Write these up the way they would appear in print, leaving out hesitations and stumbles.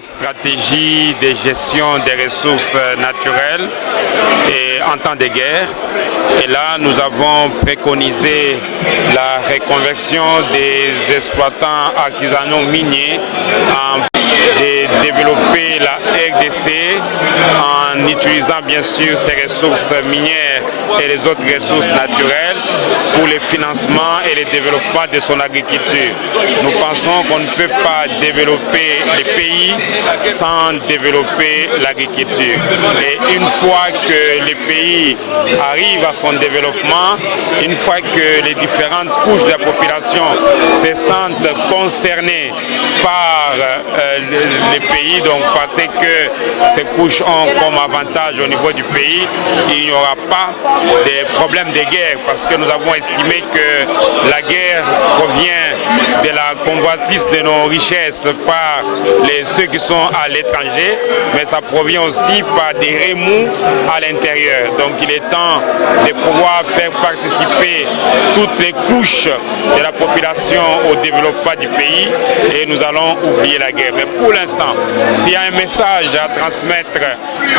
Stratégie de gestion des ressources naturelles et en temps de guerre. Et là, nous avons préconisé la reconversion des exploitants artisanaux miniers et développer la RDC en utilisant bien sûr ces ressources minières et les autres ressources naturelles pour le financement et le développement de son agriculture. Nous pensons qu'on ne peut pas développer les pays sans développer l'agriculture. Et une fois que les pays arrivent à son développement, une fois que les différentes couches de la population se sentent concernées par les pays, donc parce que ces couches ont comme avantage au niveau du pays, il n'y aura pas de problème de guerre, parce que nous avons estimé que la guerre provient de la convoitise de nos richesses par ceux qui sont à l'étranger, mais ça provient aussi par des remous à l'intérieur. Donc il est temps de pouvoir faire participer toutes les couches de la population au développement du pays et nous allons oublier la guerre. Mais pour l'instant, s'il y a un message à transmettre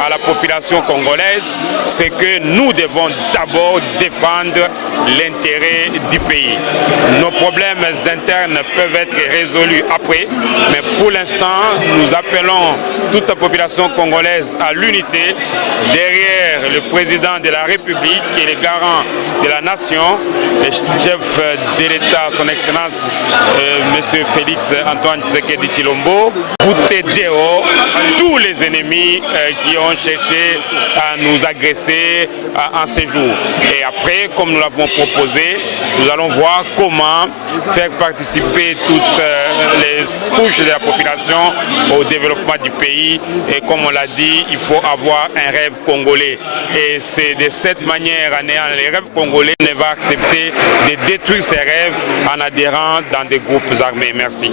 à la population congolaise, c'est que nous devons d'abord défendre l'intérêt du pays. Nos problèmes internes peuvent être résolus après, mais pour l'instant, nous appelons toute la population congolaise à l'unité derrière le président de la République qui est le garant de la nation, le chef de l'État, son Excellence, M. Félix Antoine Tshisekedi Tshilombo, pour aider tous les ennemis qui ont cherché à nous agresser en ces jours. Et après, comme nous l'avons proposé, nous allons voir comment faire participer toutes les couches de la population au développement du pays. Et comme on l'a dit, il faut avoir un rêve congolais. Et c'est de cette manière, en ayant les rêves congolais, on va accepter de détruire ces rêves en adhérant dans des groupes armés. Merci.